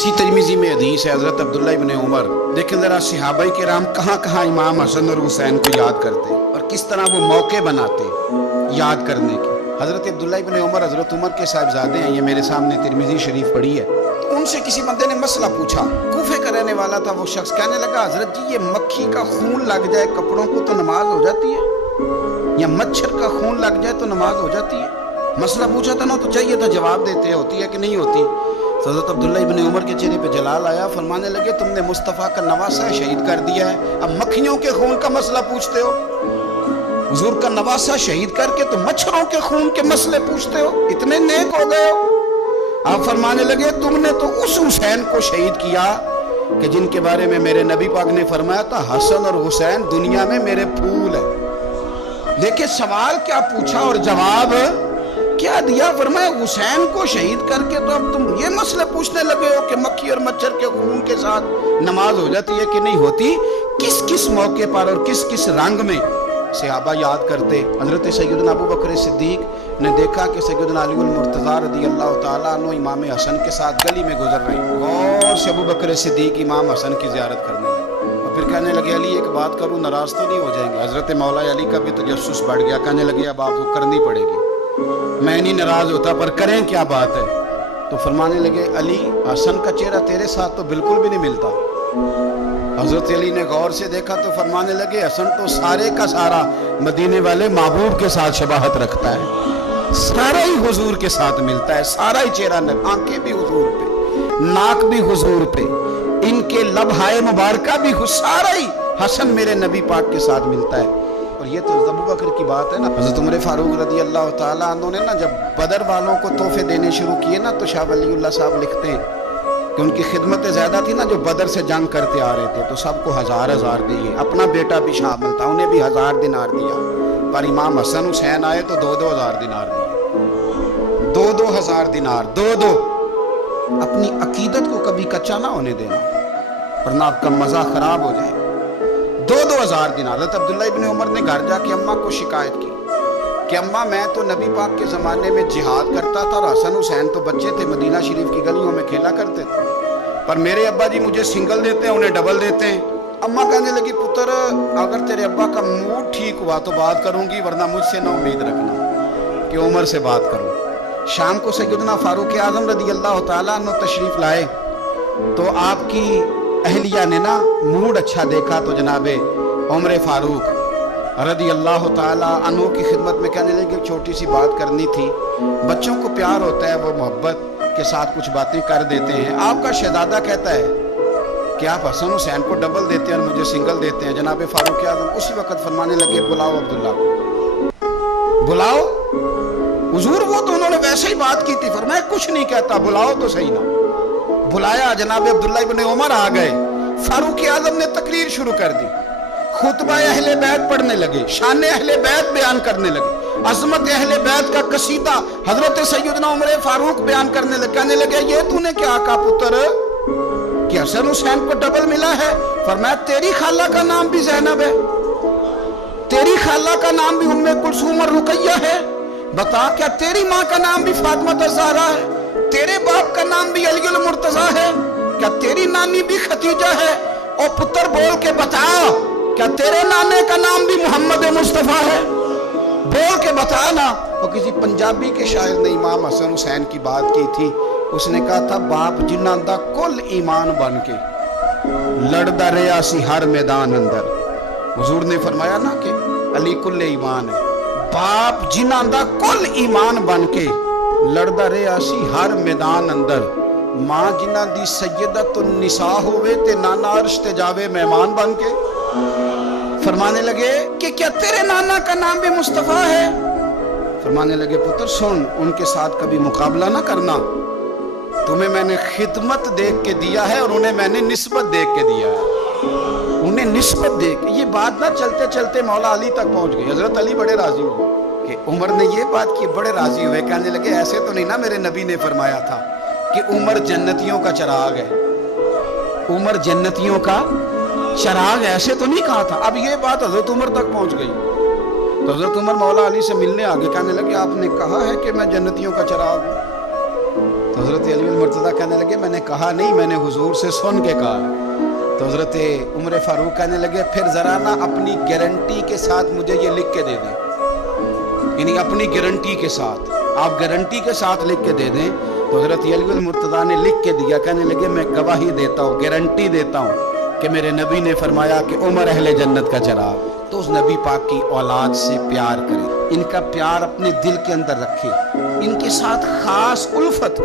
इसी तिरमिज़ी में हदीस है हज़रत अब्दुल्लाह इब्न उमर, देखें ज़रा सहाबाए किराम कहाँ कहाँ इमाम हसन और हुसैन को याद करते और किस तरह वो मौके बनाते याद करने के। हज़रत अब्दुल्लाह इब्न उमर हज़रत उमर के साहिबजादे हैं, ये मेरे सामने तिरमिज़ी शरीफ पढ़ी है। तो उनसे किसी बंदे ने मसला पूछा, कूफे का रहने वाला था वो शख्स, कहने लगा हज़रत जी ये मक्खी का खून लग जाए कपड़ों को तो नमाज हो जाती है, या मच्छर का खून लग जाए तो नमाज हो जाती है। मसला पूछा था ना तो चाहिए था जवाब देते, होती है कि नहीं होती। तो हज़रत अब्दुल्लाह इब्न उमर के चेहरे पे जलाल आया, फरमाने लगे तुमने मुस्तफ़ा का नवासा शहीद कर दिया है, अब मक्खियों के खून का मसला पूछते हो। हुजूर का नवासा शहीद करके तो मच्छरों के खून के मसले पूछते हो, इतने नेक हो गए हो। आप फरमाने लगे तुमने तो उस हुसैन को शहीद किया कि जिनके बारे में मेरे नबी पाक ने फरमाया था हसन और हुसैन दुनिया में मेरे फूल है। देखिए सवाल क्या पूछा और जवाब क्या दिया। फरमाया हुसैन को शहीद करके तो अब तुम ये मसले पूछने लगे हो कि मक्खी और मच्छर के खून के साथ नमाज हो जाती है कि नहीं होती। किस किस मौके पर और किस किस रंग में सहाबा याद करते। हज़रत सैयदना अबू बकर सिद्दीक ने देखा कि सैयदना अली मुर्तज़ा रज़ी अल्लाह ताला अन्हु इमाम हसन के साथ गली में गुजर रहे हैं। गौर से अबू बकर सिद्दीक इमाम हसन की ज़ियारत करने लगे और फिर कहने लगे अली एक बात करूँ, नाराज़ तो नहीं हो जाएंगे। हज़रत मौला अली का भी तजस्सुस बढ़ गया, कहने लगे अब आपको करनी पड़ेगी, मैं नहीं नाराज़ होता पर करें क्या बात है। तो फरमाने लगे अली हसन का चेहरा तेरे साथ तो बिल्कुल भी नहीं मिलता। हज़रत अली ने गौर से देखा तो फरमाने लगे हसन तो सारे का सारा मदीने वाले महबूब के साथ शबाहत रखता है, सारा ही हुजूर के साथ मिलता है, सारा ही चेहरा, आंखें भी हुजूर पे, नाक भी हुजूर पे, इनके लबहाए मुबारका भी सारा ही हसन मेरे नबी पाक के साथ मिलता है। और ये तो अबू बकर की बात है ना। हज़रत उमर फारूक रज़ी अल्लाह ताला अन्हु ने ना जब बदर वालों को तोहफे देने शुरू किए ना तो शाह वलीउल्लाह साहब लिखते हैं कि उनकी खिदमतें ज़्यादा थी ना, जो बदर से जंग करते आ रहे थे तो सबको हज़ार हज़ार दिए। अपना बेटा भी शामिल था, उन्हें भी 1000 दिनार दिया। पर इमाम हसन हुसैन आए तो 2-2 हज़ार दिनार दिए, 2-2 हज़ार दिनार, 2-2। अपनी अकीदत को कभी कच्चा ना होने देना वरना आपका मज़ा ख़राब हो जाए। 2-2 हज़ार दिनार। हज़रत अब्दुल्लाह इब्न उमर ने घर जाके अम्मा को शिकायत की कि अम्मा मैं तो नबी पाक के ज़माने में जिहाद करता था और हसन हुसैन तो बच्चे थे, मदीना शरीफ की गलियों में खेला करते थे, पर मेरे अब्बा जी मुझे सिंगल देते हैं, उन्हें डबल देते हैं। अम्मा कहने लगी पुत्र अगर तेरे अब्बा का मूड ठीक हुआ तो बात करूँगी, वरना मुझसे ना उम्मीद रखना कि उमर से बात करूँ। शाम को सैयदना फारूक आज़म रज़ी अल्लाह ताला अन्हु तशरीफ़ लाए तो आपकी अहलिया ने ना मूड अच्छा देखा तो जनाबे उमर फारूक रज़ी अल्लाह ताला अन्हु की खिदमत में कहने लगे छोटी सी बात करनी थी। बच्चों को प्यार होता है, वो मोहब्बत के साथ कुछ बातें कर देते हैं। आपका शहजादा कहता है कि आप हसन हुसैन को डबल देते हैं और मुझे सिंगल देते हैं। जनाबे फारूक आज़म उसी वक्त फरमाने लगे बुलाओ अब्दुल्ला को, बुलाओ। हुजूर वो तो उन्होंने वैसे ही बात की थी, फरमाया कुछ नहीं कहता, बुलाओ तो सही ना। बुलाया, जनाब अब्दुल्लाह इब्न उमर आ गए। फारूक आज़म ने तकरीर शुरू कर दी, खुतबा अहले बैत पढ़ने लगे, शान अहले बैत बयान करने लगे, अज़मत अहले बैत का कसीदा हजरत सैयदना उमर फारूक बयान करने लगे। कहने लगे ये तूने क्या कहा पुत्र कि हसन हुसैन को डबल मिला है। फरमाया तेरी खाला का नाम भी ज़ैनब है, तेरी खाला का नाम भी उम्मे कुलसूम और रुकैया है, बता क्या तेरी माँ का नाम भी फातिमा ज़हरा है, तेरे बाप का नाम भी अली मुर्तज़ा है, क्या तेरी नानी भी खतीजा है। और पुत्र बोल के बता क्या तेरे नाने का नाम भी मोहम्मद मुस्तफ़ा है, बोल के बता ना। और किसी पंजाबी के शायर ने इमाम हसन हुसैन की बात की थी, उसने कहा था बाप जिन्हां दा कुल ईमान बन के लड़दा रहा सी हर मैदान अंदर। हुजूर ने फरमाया ना कि अली कुल ईमान है, बाप जिन्हां दा कुल ईमान बन के लड़दा रहा सी हर मैदान अंदर, मां जिन्हां दी सैयदतुन निसा होवे ते नाना अर्श ते जावे मेहमान बन के। फरमाने लगे कि क्या तेरे नाना का नाम भी मुस्तफ़ा है। फरमाने लगे पुत्र सुन, उनके साथ कभी मुकाबला ना करना, तुम्हें मैंने खिदमत देख के दिया है और उन्हें मैंने निस्बत देख के दिया है, उन्हें निस्बत देख के। ये बात ना चलते चलते मौला अली तक पहुंच गई। हजरत अली बड़े राजी हुए कि उमर ने ये बात की, बड़े राजी हुए। कहने लगे ऐसे तो नहीं ना, मेरे नबी ने फरमाया था कि उमर जन्नतियों का चिराग है, उमर जन्नतियों का चिराग, ऐसे तो नहीं कहा था। अब ये बात हजरत उमर तक पहुंच गई तो हजरत उमर मौला अली से मिलने आ गए। कहने लगे आपने कहा है कि मैं जन्नतियों का चिराग हूं। तो تو حضرت علی المرتضیٰ کہنے لگے میں نے کہا نہیں، میں نے حضور سے سن کے کہا. تو حضرت عمر فاروق کہنے لگے پھر ذرا نا اپنی گارنٹی کے ساتھ مجھے یہ لکھ کے دے دیں، یعنی اپنی گارنٹی کے ساتھ، آپ گارنٹی کے ساتھ لکھ کے دے دیں. تو حضرت علی المرتضیٰ نے لکھ کے دیا، کہنے لگے میں گواہی دیتا ہوں، گارنٹی دیتا ہوں کہ میرے نبی نے فرمایا کہ عمر اہل جنت کا چراغ. تو اس نبی پاک کی اولاد سے پیار کریں، ان کا پیار اپنے دل کے اندر رکھیں، ان کے ساتھ خاص الفت